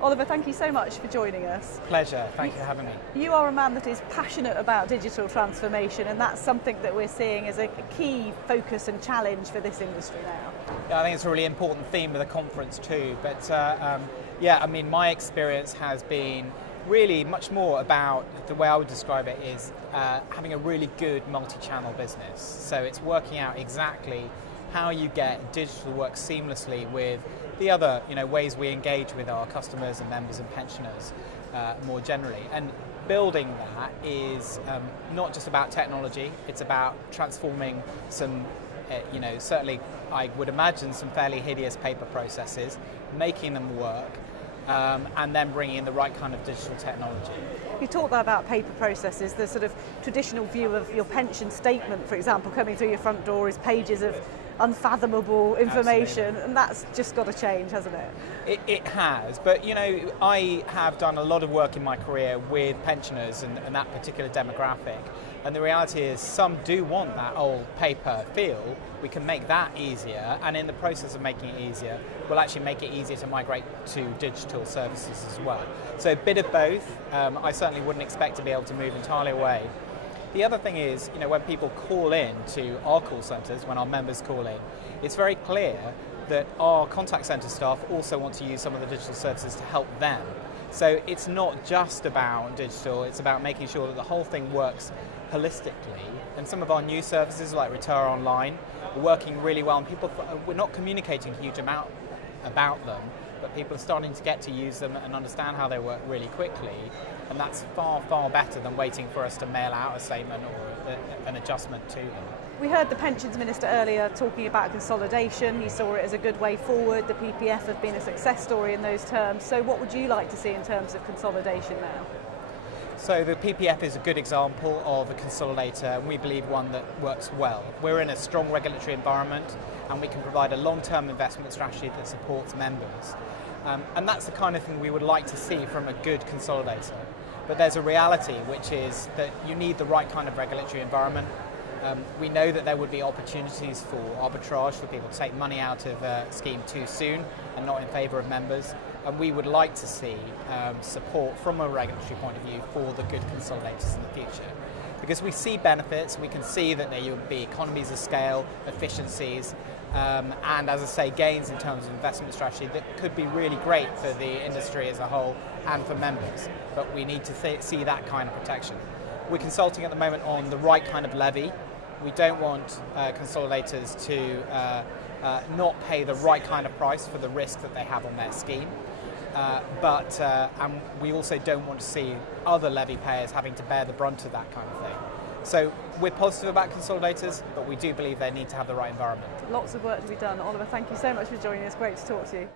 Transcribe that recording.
Oliver, thank you so much for joining us. Pleasure, thank you for having me. You are a man that is passionate about digital transformation, and that's something that we're seeing as a key focus and challenge for this industry now. Yeah, I think it's a really important theme of the conference too, but yeah, I mean, my experience has been really much more about, the way I would describe it is having a really good multi-channel business. So it's working out exactly how you get digital work seamlessly with the other ways we engage with our customers and members and pensioners more generally. And building that is not just about technology, it's about transforming some, certainly I would imagine some fairly hideous paper processes, making them work, and then bringing in the right kind of digital technology. You talked about paper processes. The sort of traditional view of your pension statement, for example, coming through your front door is pages of unfathomable information. Absolutely. And that's just got to change, hasn't it? It has, but I have done a lot of work in my career with pensioners and that particular demographic, and the reality is some do want that old paper feel. We can make that easier, and in the process of making it easier, we'll actually make it easier to migrate to digital services as well. So a bit of both. I certainly wouldn't expect to be able to move entirely away. The other thing is, when people call in to our call centres, when our members call in, it's very clear that our contact centre staff also want to use some of the digital services to help them. So it's not just about digital, it's about making sure that the whole thing works holistically. And some of our new services like Retire Online are working really well, and we're not communicating a huge amount about them, but people are starting to get to use them and understand how they work really quickly, and that's far, far better than waiting for us to mail out a statement or an adjustment to them. We heard the Pensions Minister earlier talking about consolidation. He saw it as a good way forward. The PPF have been a success story in those terms. So what would you like to see in terms of consolidation now? So the PPF is a good example of a consolidator, and we believe one that works well. We're in a strong regulatory environment, and we can provide a long-term investment strategy that supports members. And that's the kind of thing we would like to see from a good consolidator. But there's a reality, which is that you need the right kind of regulatory environment. We know that there would be opportunities for arbitrage, for people to take money out of a scheme too soon and not in favour of members. And we would like to see support from a regulatory point of view for the good consolidators in the future. Because we see benefits, we can see that there will be economies of scale, efficiencies, and as I say, gains in terms of investment strategy that could be really great for the industry as a whole and for members. But we need to see that kind of protection. We're consulting at the moment on the right kind of levy. We don't want consolidators to not pay the right kind of price for the risk that they have on their scheme. And we also don't want to see other levy payers having to bear the brunt of that kind of thing. So we're positive about consolidators, but we do believe they need to have the right environment. Lots of work to be done. Oliver, thank you so much for joining us. Great to talk to you.